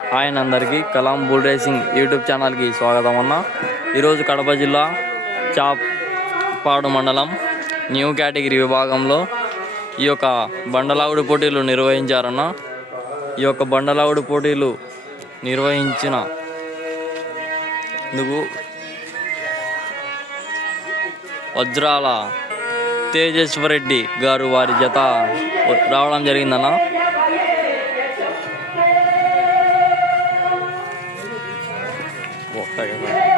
ఆయన అందరికీ Kalam bull racing YouTube ఛానల్కి స్వాగతం అన్న. ఈరోజు కడప జిల్లా చాపాడు మండలం న్యూ కేటగిరీ విభాగంలో ఈ యొక్క బండలావుడి పోటీలు నిర్వహించారన్న. ఈ యొక్క బండలావుడి పోటీలు నిర్వహించిన ఇందుకు వజ్రాల రెడ్డి గారు వారి జత రావడం జరిగిందన్న. こう。